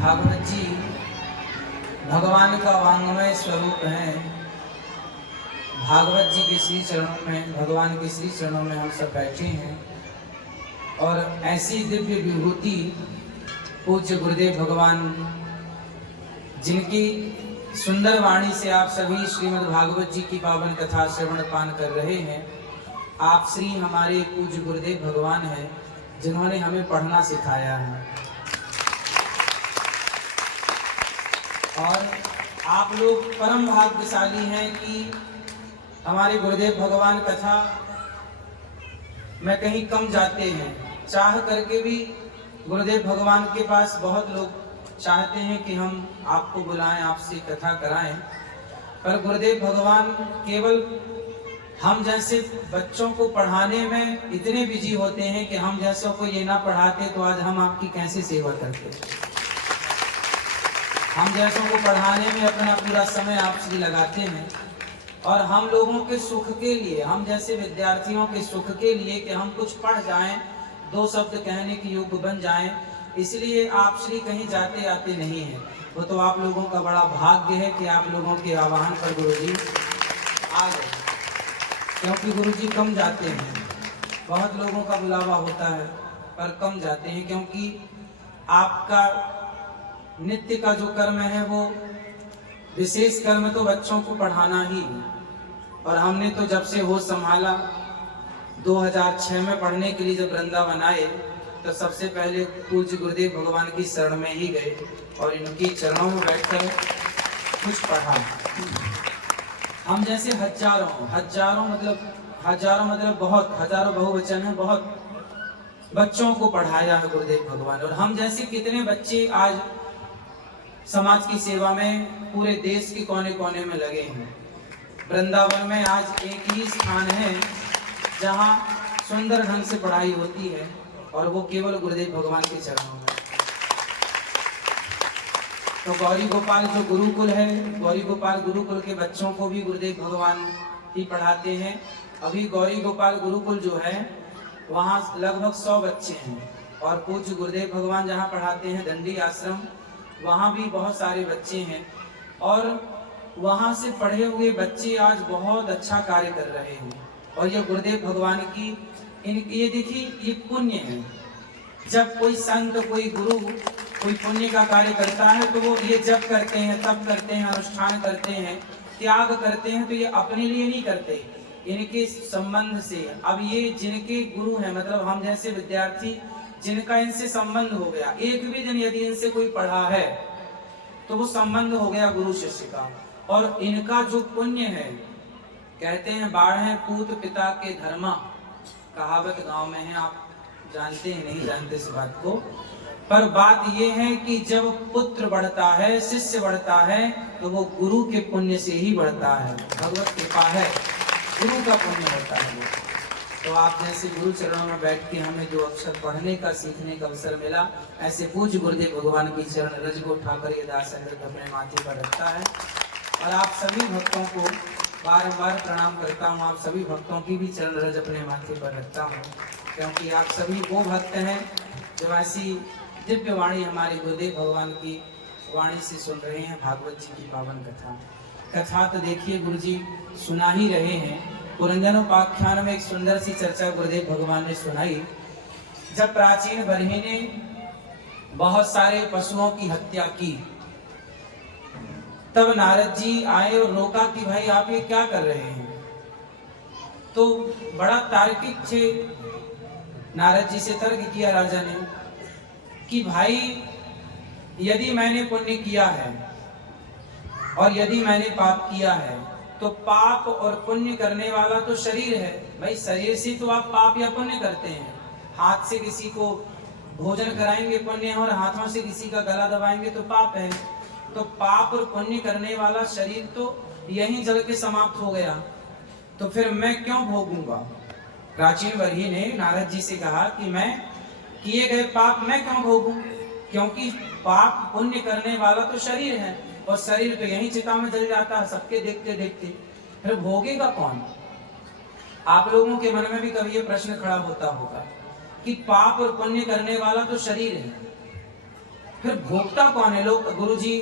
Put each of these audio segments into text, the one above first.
भागवत जी भगवान का वांग्मय स्वरूप है। भागवत जी के श्री चरणों में, भगवान के श्री चरणों में हम सब बैठे हैं और ऐसी दिव्य विभूति पूज्य गुरुदेव भगवान, जिनकी सुंदर वाणी से आप सभी श्रीमद् भागवत जी की पावन कथा श्रवण पान कर रहे हैं। आप श्री हमारे पूज्य गुरुदेव भगवान हैं, जिन्होंने हमें पढ़ना सिखाया है। और आप लोग परम भाग्यशाली हैं कि हमारे गुरुदेव भगवान कथा में कहीं कम जाते हैं। चाह करके भी गुरुदेव भगवान के पास बहुत लोग चाहते हैं कि हम आपको बुलाएं, आपसे कथा कराएं, पर गुरुदेव भगवान केवल हम जैसे बच्चों को पढ़ाने में इतने बिजी होते हैं कि हम जैसों को ये ना पढ़ाते तो आज हम आपकी कैसे सेवा करते। हम जैसों को पढ़ाने में अपना पूरा समय आपसे लगाते हैं और हम लोगों के सुख के लिए, हम जैसे विद्यार्थियों के सुख के लिए कि हम कुछ पढ़ जाएं, दो शब्द कहने के योग्य बन जाएं, इसलिए आप श्री कहीं जाते आते नहीं हैं। वो तो आप लोगों का बड़ा भाग्य है कि आप लोगों के आह्वान पर गुरुजी आ गए, क्योंकि गुरुजी कम जाते हैं। बहुत लोगों का बुलावा होता है पर कम जाते हैं, क्योंकि आपका नित्य का जो कर्म है वो विशेष कर्म तो बच्चों को पढ़ाना ही है। और हमने तो जब से होश संभाला 2006 में पढ़ने के लिए जब वृंदावन आए तो सबसे पहले पूज्य गुरुदेव भगवान की शरण में ही गए और इनकी चरणों में बैठकर कुछ पढ़ा। हम जैसे हजारों मतलब बहुत, हजारों बहुवचन है, बहुत बच्चों को पढ़ाया है गुरुदेव भगवान। और हम जैसे कितने बच्चे आज समाज की सेवा में पूरे देश के कोने कोने में लगे हैं। वृंदावन में आज एक ही स्थान है जहां सुंदर ढंग से पढ़ाई होती है और वो केवल गुरुदेव भगवान के चरणों में। तो गौरी गोपाल जो गुरुकुल है, गौरी गोपाल गुरुकुल के बच्चों को भी गुरुदेव भगवान ही पढ़ाते हैं। अभी गौरी गोपाल गुरुकुल जो है वहाँ लगभग 100 बच्चे हैं और पूज्य गुरुदेव भगवान जहाँ पढ़ाते हैं दंडी आश्रम, वहाँ भी बहुत सारे बच्चे हैं और वहाँ से पढ़े हुए बच्चे आज बहुत अच्छा कार्य कर रहे हैं। और ये गुरुदेव भगवान की ये देखिए, ये पुण्य है। जब कोई संत, कोई गुरु कोई पुण्य का कार्य करता है तो वो ये जप करते हैं, तप करते हैं, अनुष्ठान करते हैं, त्याग करते हैं, तो ये अपने लिए नहीं करते, इनके संबंध से। अब ये जिनके गुरु हैं, मतलब हम जैसे विद्यार्थी जिनका इनसे संबंध हो गया, एक भी दिन यदि इनसे कोई पढ़ा है तो वो संबंध हो गया गुरु शिष्य का। और इनका जो पुण्य है, कहते हैं बाढ़े पूत पिता के धर्मा, कहावत गांव में है, आप जानते हैं नहीं जानते इस बात को, पर बात ये है कि जब पुत्र बढ़ता है, शिष्य बढ़ता है, तो वो गुरु के पुण्य से ही बढ़ता है। भगवत कृपा है, गुरु का पुण्य होता है वो। तो आप जैसे गुरु चरणों में बैठ के हमें जो अक्षर पढ़ने का, सीखने का अवसर मिला, ऐसे पूज्य गुरुदेव भगवान की चरण रज को उठाकर ये दास अपने माथे पर रखता है। और आप सभी भक्तों को बार-बार प्रणाम करता हूँ। आप सभी भक्तों की भी चरण रज अपने माथे पर रखता हूँ, क्योंकि आप सभी वो भक्त हैं जो ऐसी दिव्य वाणी हमारे गुरुदेव भगवान की वाणी से सुन रहे हैं, भागवत जी की पावन कथा। तो देखिए गुरु जी सुना ही रहे हैं। पुरंजनोपाख्यान में एक सुंदर सी चर्चा गुरुदेव भगवान ने सुनाई। जब प्राचीन बरही ने बहुत सारे पशुओं की हत्या की, तब नारद जी आए और रोका कि भाई आप ये क्या कर रहे हैं। तो बड़ा तार्किक थे, नारद जी से तर्क किया राजा ने कि भाई यदि मैंने पुण्य किया है और यदि मैंने पाप किया है, तो पाप और पुण्य करने वाला तो शरीर है। भाई शरीर से तो आप पाप या पुण्य करते हैं। हाथ से किसी को भोजन कराएंगे पुण्य है, और हाथों से किसी का गला दबाएंगे तो पाप है। तो पाप और पुण्य करने वाला शरीर तो यहीं जल के समाप्त हो गया, तो फिर मैं क्यों भोगूंगा। प्राचीन वर्ही ने नारद जी से कहा कि मैं किए गए पाप मैं क्यों भोगूं, क्योंकि पाप पुण्य करने वाला तो शरीर है और शरीर तो यहीं चिता में जल जाता है सबके देखते देखते, फिर भोगेगा कौन। आप लोगों के मन में भी कभी ये प्रश्न खड़ा होता होगा कि पाप और पुण्य करने वाला तो शरीर है, फिर भोगता कौन है? लोग गुरुजी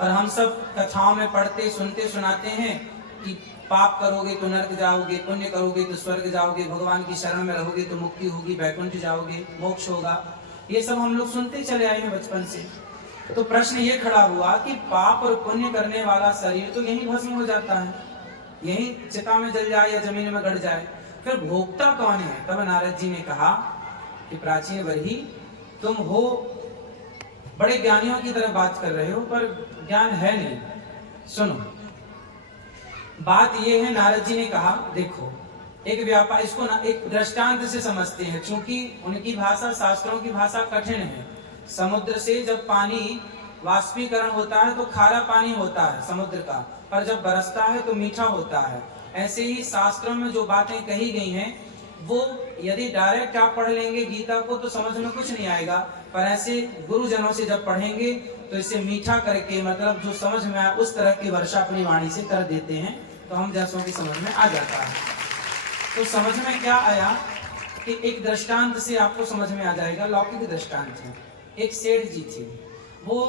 और हम सब कथाओं में पढ़ते सुनते सुनाते हैं कि पाप करोगे तो नरक जाओगे, पुण्य करोगे तो स्वर्ग जाओगे, भगवान की शरण में रहोगे तो मुक्ति होगी, वैकुंठ जाओगे, मोक्ष होगा। ये सब हम लोग सुनते चले आए हैं बचपन से। तो प्रश्न ये खड़ा हुआ कि पाप और पुण्य करने वाला शरीर तो यही भस्म हो जाता है, यही चिता में जल जाए या जमीन में गड़ जाए, फिर भोगता कौन है? तब नारद जी ने कहा कि प्राचीन वही तुम हो, बड़े ज्ञानियों की तरह बात कर रहे हो पर ज्ञान है नहीं। सुनो, बात ये है, नारद जी ने कहा देखो एक व्यापार, इसको ना एक दृष्टांत से समझते हैं, क्योंकि उनकी भाषा शास्त्रों की भाषा कठिन है। समुद्र से जब पानी वाष्पीकरण होता है तो खारा पानी होता है समुद्र का, पर जब बरसता है तो मीठा होता है। ऐसे ही शास्त्रों में जो बातें कही गई हैं वो यदि डायरेक्ट आप पढ़ लेंगे गीता को तो समझ में कुछ नहीं आएगा, पर ऐसे गुरुजनों से जब पढ़ेंगे तो इसे मीठा करके, मतलब जो समझ में आए उस तरह की वर्षा अपनी वाणी से कर देते हैं, तो हम जैसों की समझ में आ जाता है। तो समझ में क्या आया कि एक दृष्टांत से आपको समझ में आ जाएगा, लौकिक दृष्टांत है। एक सेठ जी थे, वो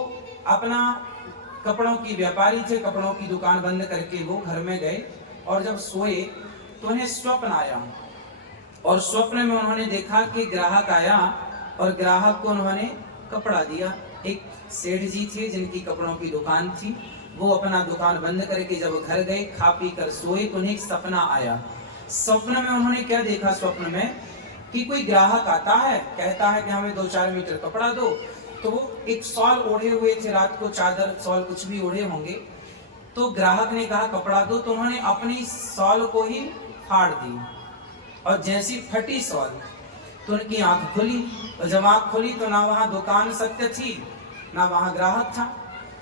अपना कपड़ों की व्यापारी थे, कपड़ों की दुकान बंद करके वो घर में गए और जब सोए तो उन्हें स्वप्न आया, और स्वप्न में उन्होंने देखा कि ग्राहक आया और ग्राहक को उन्होंने कपड़ा दिया। एक सेठ जी थे जिनकी कपड़ों की दुकान थी, वो अपना दुकान बंद करके जब घर गए, खा पी कर सोए तो उन्हें एक सपना आया। सपने में उन्होंने क्या देखा? स्वप्न में कि कोई ग्राहक आता है, कहता है कि हमें 2-4 मीटर कपड़ा दो। तो वो एक शॉल ओढ़े हुए थे, रात को चादर शॉल कुछ भी ओढ़े होंगे। तो ग्राहक ने कहा कपड़ा दो, तो उन्होंने अपनी शॉल को ही फाड़ दी, और जैसी फटी शॉल तो उनकी आंख खुली, और जब आंख खुली तो ना वहां दुकान सत्य थी, ना वहां ग्राहक था,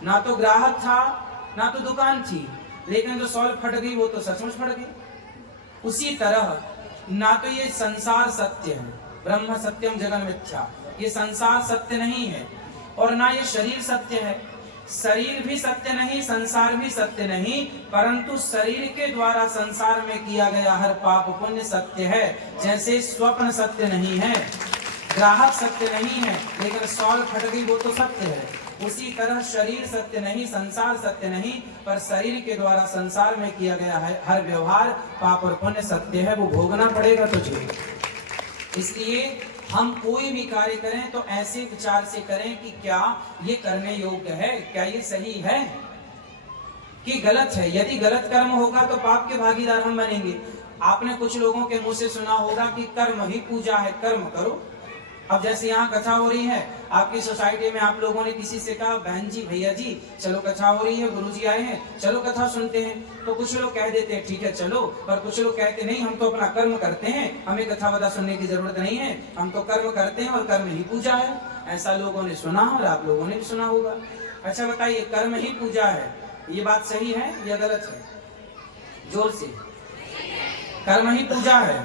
ना तो ग्राहक था ना तो दुकान थी, लेकिन जो शॉल फट गई वो तो सचमुच फट गई। उसी तरह ना तो ये संसार सत्य है, ब्रह्म सत्यम जगन मिथ्या, ये संसार सत्य नहीं है, और ना ये शरीर सत्य है। शरीर भी सत्य नहीं, संसार भी सत्य नहीं, परंतु शरीर के द्वारा संसार में किया गया हर पाप पुण्य सत्य है। जैसे स्वप्न सत्य नहीं है, ग्राहक सत्य नहीं है, लेकिन शॉल फट गई वो तो सत्य है। उसी तरह शरीर सत्य नहीं, संसार सत्य नहीं, पर शरीर के द्वारा संसार में किया गया है हर व्यवहार पाप और पुण्य सत्य है, वो भोगना पड़ेगा तुझे। इसलिए हम कोई भी कार्य करें तो ऐसे विचार से करें कि क्या ये करने योग्य है, क्या ये सही है कि गलत है। यदि गलत कर्म होगा तो पाप के भागीदार हम बनेंगे। आपने कुछ लोगों के मुंह से सुना होगा कि कर्म ही पूजा है, कर्म करो। अब जैसे यहाँ कथा हो रही है, आपकी सोसाइटी में आप लोगों ने किसी से कहा बहन जी भैया जी चलो कथा हो रही है, गुरुजी आए हैं, चलो कथा सुनते हैं, तो कुछ लोग कह देते हैं ठीक है चलो, पर कुछ लोग कहते नहीं, हम तो अपना कर्म करते हैं, हमें कथा वथा सुनने की जरूरत नहीं है, हम तो कर्म करते हैं और कर्म ही पूजा है। ऐसा लोगों ने सुना और आप लोगों ने भी सुना होगा। अच्छा बताइए, कर्म ही पूजा है, ये बात सही है या गलत है? जोर से, कर्म ही पूजा है।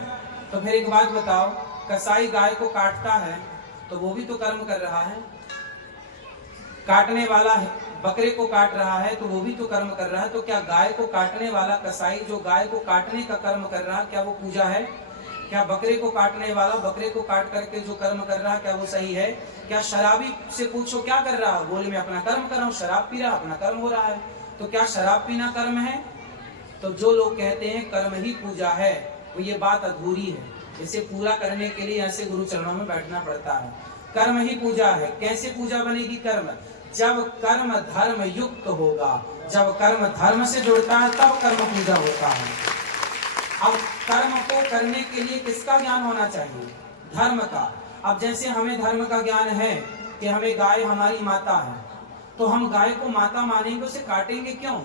तो फिर एक बात बताओ, कसाई गाय को काटता है तो वो भी तो कर्म कर रहा है, काटने वाला है बकरे को काट रहा है तो वो भी तो कर्म कर रहा है। तो क्या गाय को काटने वाला कसाई जो गाय को काटने का कर्म कर रहा है, क्या वो पूजा है? क्या बकरे को काटने वाला बकरे को काट करके जो कर्म कर रहा है, क्या वो सही है? क्या शराबी से पूछो क्या कर रहा है, बोले मैं अपना कर्म कर रहा हूँ, शराब पी रहा, अपना कर्म हो रहा है। तो क्या शराब पीना कर्म है? तो जो लोग कहते हैं कर्म ही पूजा है, वो ये बात अधूरी है। इसे पूरा करने के लिए ऐसे गुरु चरणों में बैठना पड़ता है। कर्म ही पूजा है। कैसे पूजा बनेगी कर्म? जब कर्म धर्म युक्त होगा, जब कर्म धर्म से जुड़ता है तब कर्म पूजा होता है। अब कर्म को करने के लिए किसका ज्ञान होना चाहिए? धर्म का। अब जैसे हमें धर्म का ज्ञान है कि हमें गाय हमारी माता है, तो हम गाय को माता मानेंगे, उसे काटेंगे क्यों?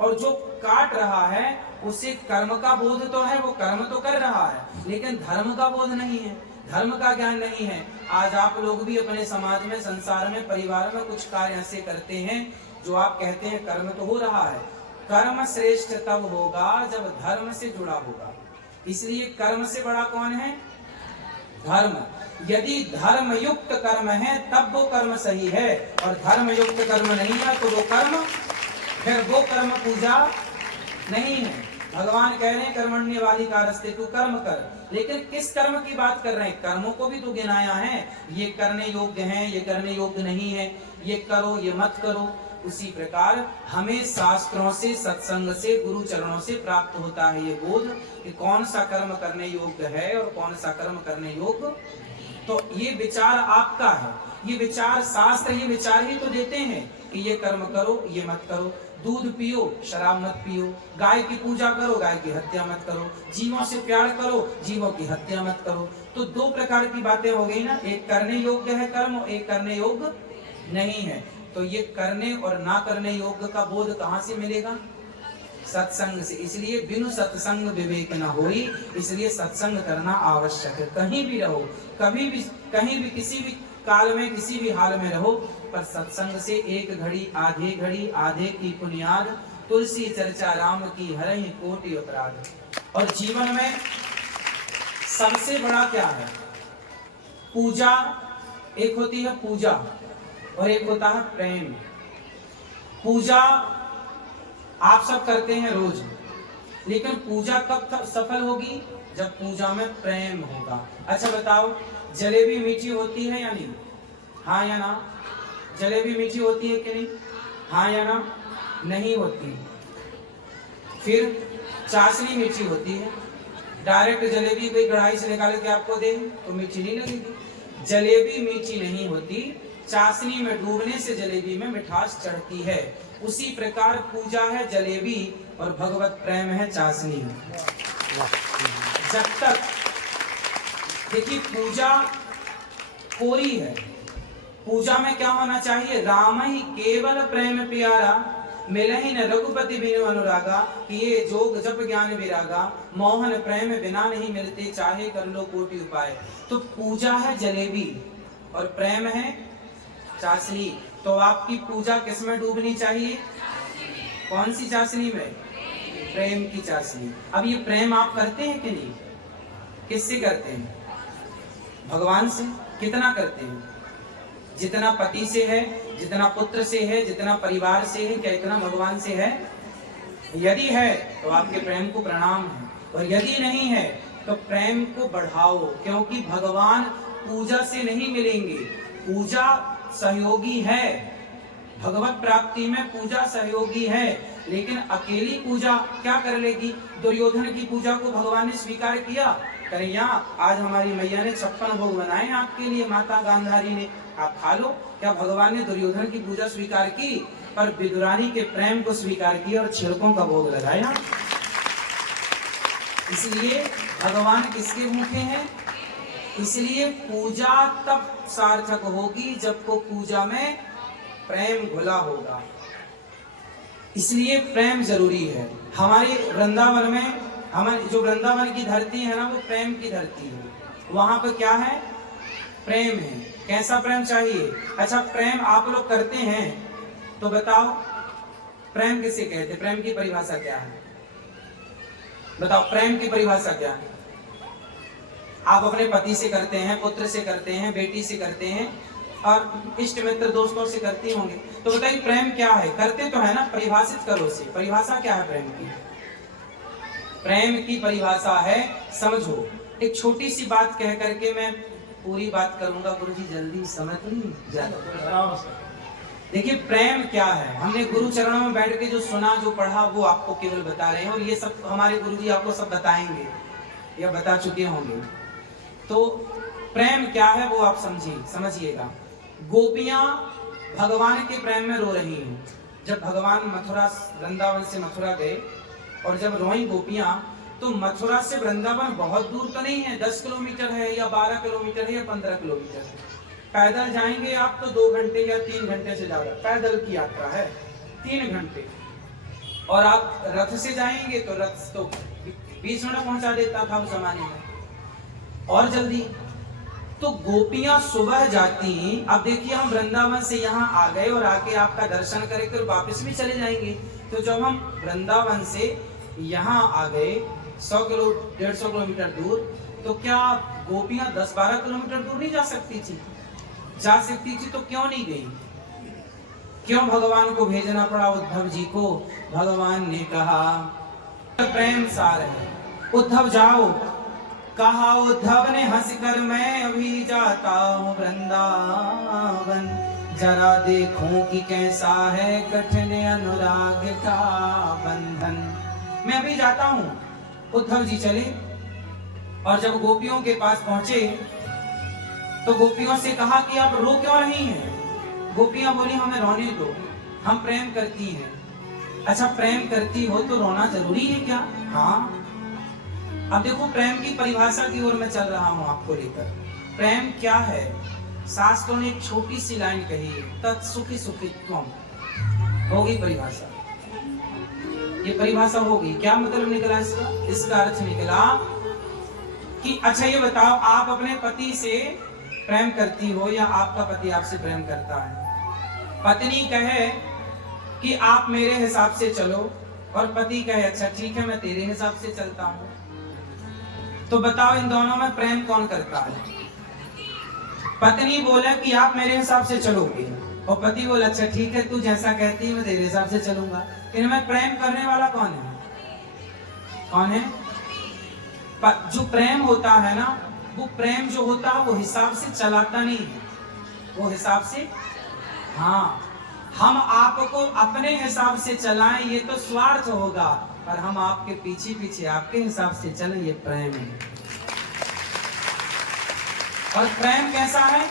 और जो काट रहा है उसे कर्म का बोध तो है, वो कर्म तो कर रहा है, लेकिन धर्म का बोध नहीं है, धर्म का ज्ञान नहीं है। आज आप लोग भी अपने समाज में, संसार में, परिवार में कुछ कार्य ऐसे करते हैं जो आप कहते हैं कर्म तो हो रहा है। कर्म श्रेष्ठ तब होगा जब धर्म से जुड़ा होगा। इसलिए कर्म से बड़ा कौन है? धर्म। यदि धर्म युक्त कर्म है तब वो कर्म सही है, और धर्म युक्त कर्म नहीं है तो वो कर्म, फिर वो कर्म पूजा नहीं है। भगवान कह रहे हैं कर्मण्यवाधिकारस्ते, तू कर्म कर, लेकिन किस कर्म की बात कर रहे हैं? कर्मों को भी तो गिनाया है, ये करने योग्य हैं, ये करने योग्य नहीं है, ये करो, ये मत करो। उसी प्रकार हमें शास्त्रों से, सत्संग से, गुरु चरणों से प्राप्त होता है ये बोध कि कौन सा कर्म करने योग्य है और कौन सा कर्म करने योग्य। तो ये विचार आपका है, ये विचार शास्त्र ये विचार ही तो देते हैं कि ये कर्म करो, ये मत करो। दूध पियो, शराब मत पियो। गाय की पूजा करो, गाय की हत्या मत करो। जीवों से प्यार करो, जीवों की हत्या मत करो। तो दो प्रकार की बातें हो गई ना, एक करने योग्य है कर्म, एक करने योग्य नहीं है। तो ये करने और ना करने योग्य का बोध कहाँ से मिलेगा? सत्संग से। इसलिए बिनु सत्संग विवेक न होई, इसलिए सत्संग करना आवश्यक है। कहीं भी रहो, कभी भी, कहीं भी, किसी भी काल में, किसी भी हाल में रहो, पर सत्संग से एक घड़ी, आधे की पुनियाद, तुलसी चर्चा राम की हरहि कोटि अपराध। और जीवन में सबसे बड़ा क्या है? पूजा। एक होती है पूजा और एक होता है प्रेम। पूजा आप सब करते हैं रोज, लेकिन पूजा कब सफल होगी? जब पूजा में प्रेम होगा। अच्छा बताओ, जलेबी मीठी होती है या नहीं? हाँ या ना? जलेबी मीठी होती है कि नहीं? हाँ या ना? नहीं होती। फिर चाशनी मीठी होती है। डायरेक्ट जलेबी कोई कढ़ाई से निकाल के आपको दे तो मीठी नहीं लगेगी। जलेबी मीठी नहीं होती, चाशनी में डूबने से जलेबी में मिठास चढ़ती है। उसी प्रकार पूजा है जलेबी और भगवत प्रेम है चाशनी। जब तक देखिए पूजा कोरी है, पूजा में क्या होना चाहिए? राम ही केवल प्रेम प्यारा, मिलहि न रघुपति बिनु अनुरागा, किए जोग जप ज्ञान विरागा, मोहन प्रेम बिना नहीं मिलते, चाहे कर लो कोटि उपाय। तो पूजा है जलेबी और प्रेम है चाशनी। तो आपकी पूजा किस में डूबनी चाहिए? कौन सी चाशनी में? प्रेम की चाशनी। अब ये प्रेम आप करते हैं कि नहीं? किससे करते हैं? भगवान से। कितना करते हैं? जितना पति से है, जितना पुत्र से है, जितना परिवार से है, क्या इतना भगवान से है? यदि है तो आपके प्रेम को प्रणाम है, और यदि नहीं है तो प्रेम को बढ़ाओ, क्योंकि भगवान पूजा से नहीं मिलेंगे। पूजा सहयोगी है, भगवत प्राप्ति में पूजा सहयोगी है, लेकिन अकेली पूजा क्या कर लेगी? दुर्योधन की पूजा को भगवान ने स्वीकार किया? कन्हैया आज हमारी मैया ने 56 भोग बनाए आपके लिए, माता गांधारी ने, आप खा लो। क्या भगवान ने दुर्योधन की पूजा स्वीकार की? पर विदुरानी के प्रेम को स्वीकार किया और छिड़कों का भोग लगाया। इसलिए भगवान किसके भूखे हैं? इसलिए पूजा तब सार्थक होगी जब को पूजा में प्रेम घुला होगा। इसलिए प्रेम जरूरी है। हमारे वृंदावन में, हमारी जो वृंदावन की धरती है ना, वो प्रेम की धरती है। वहां पर क्या है? प्रेम है। कैसा प्रेम चाहिए? अच्छा प्रेम आप लोग करते हैं तो बताओ प्रेम किसे कहते हैं? प्रेम की परिभाषा क्या है? बताओ प्रेम की परिभाषा क्या है? आप अपने पति से करते हैं, पुत्र से करते हैं, बेटी से करते हैं, और इष्ट मित्र दोस्तों से करते होंगे। तो बताइए प्रेम क्या है? करते तो है ना, परिभाषित करो से। परिभाषा क्या है प्रेम की? प्रेम की परिभाषा है, समझो। एक छोटी सी बात कह करके मैं पूरी बात करूंगा। गुरुजी जल्दी समझ नहीं ज्यादा। देखिए प्रेम क्या है, हमने गुरु चरणों में बैठ के जो सुना, जो पढ़ा, वो आपको केवल बता रहे हैं, और ये सब हमारे गुरुजी आपको सब बताएंगे या बता चुके होंगे। तो प्रेम क्या है वो आप समझिएगा। गोपियां भगवान के प्रेम में रो रही हैं। जब भगवान मथुरा, वृंदावन से मथुरा गए, और जब रोई गोपियां, तो मथुरा से वृंदावन बहुत दूर तो नहीं है, 10 किलोमीटर है या 12 किलोमीटर है या 15 किलोमीटर है। पैदल जाएंगे आप तो 2 घंटे या 3 घंटे से ज्यादा पैदल की यात्रा है, 3 घंटे। और आप रथ से जाएंगे तो रथ तो 20 मिनट पहुंचा देता था उस जमाने में, और जल्दी। तो गोपियां सुबह जाती। अब देखिए हम वृंदावन से यहाँ आ गए और आके आपका दर्शन करके और वापस भी चले जाएंगे। तो जब हम वृंदावन से यहाँ आ गए 100-150 किलोमीटर दूर, तो क्या गोपियां 10-12 किलोमीटर दूर नहीं जा सकती थी? जा सकती थी, तो क्यों नहीं गई? क्यों भगवान को भेजना पड़ा उद्धव जी को? भगवान ने कहा प्रेम सार है, उद्धव जाओ, कहा उद्धव ने हंसकर, मैं अभी जाता हूँ वृंदावन, जरा देखूं कि कैसा है कठिन अनुराग का बंधन। मैं अभी जाता हूँ। उद्धव जी चले और जब गोपियों के पास पहुंचे तो गोपियों से कहा कि आप रो क्यों रही हैं? गोपियां बोली, हमें रोने दो, हम प्रेम करती हैं। अच्छा, प्रेम करती हो तो रोना जरूरी है क्या? हाँ। अब देखो, प्रेम की परिभाषा की ओर मैं चल रहा हूं आपको लेकर। प्रेम क्या है? शास्त्रों ने एक छोटी सी लाइन कही है, तत्सुखी सुखित्वम। होगी परिभाषा, ये परिभाषा होगी। क्या मतलब निकला इसका? इसका अर्थ निकला कि अच्छा ये बताओ, आप अपने पति से प्रेम करती हो या आपका पति आपसे प्रेम करता है? पत्नी कहे कि आप मेरे हिसाब से चलो और पति कहे अच्छा ठीक है मैं तेरे हिसाब से चलता हूं, तो बताओ इन दोनों में प्रेम कौन करता है? पत्नी बोले कि आप मेरे हिसाब से चलोगे और पति बोले अच्छा ठीक है तू जैसा कहती है मैं तेरे हिसाब से चलूंगा। इनमें प्रेम करने वाला कौन है? कौन है? जो प्रेम होता है ना, वो प्रेम जो होता है वो हिसाब से चलाता नहीं है, वो हिसाब से, हाँ, हम आपको अपने हिसाब से चलाएं ये तो स्वार्थ होगा, पर हम आपके पीछे पीछे आपके हिसाब से चलें ये प्रेम है। और प्रेम कैसा है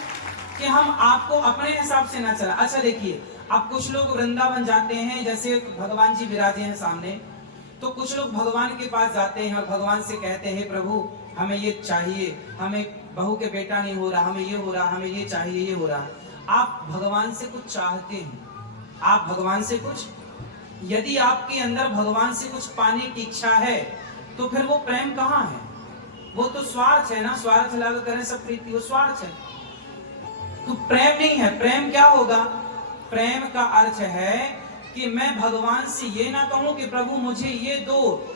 कि हम आपको अपने हिसाब से ना चला। अच्छा देखिए, अब कुछ लोग वृंदावन जाते हैं, जैसे भगवान जी विराजे हैं सामने, तो कुछ लोग भगवान के पास जाते हैं और भगवान से कहते हैं प्रभु हमें ये चाहिए, हमें बहू के बेटा नहीं हो रहा, हमें ये हो रहा, हमें ये चाहिए, ये हो रहा। आप भगवान से कुछ चाहते हैं, आप भगवान से कुछ, यदि आपके अंदर भगवान से कुछ पाने की इच्छा है तो फिर वो प्रेम कहाँ है? वो तो स्वार्थ है ना, स्वार्थ लाग करें सब प्रीति, वो स्वार्थ है, तो प्रेम नहीं है। प्रेम क्या होगा? प्रेम का अर्थ है कि मैं भगवान से ये ना कहूं कि प्रभु मुझे ये दो,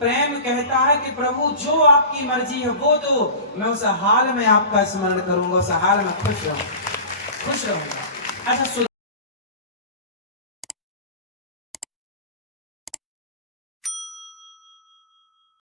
प्रेम कहता है कि प्रभु जो आपकी मर्जी है वो दो, मैं उस हाल में आपका स्मरण करूंगा, उस हाल में खुश रहूंगा। अच्छा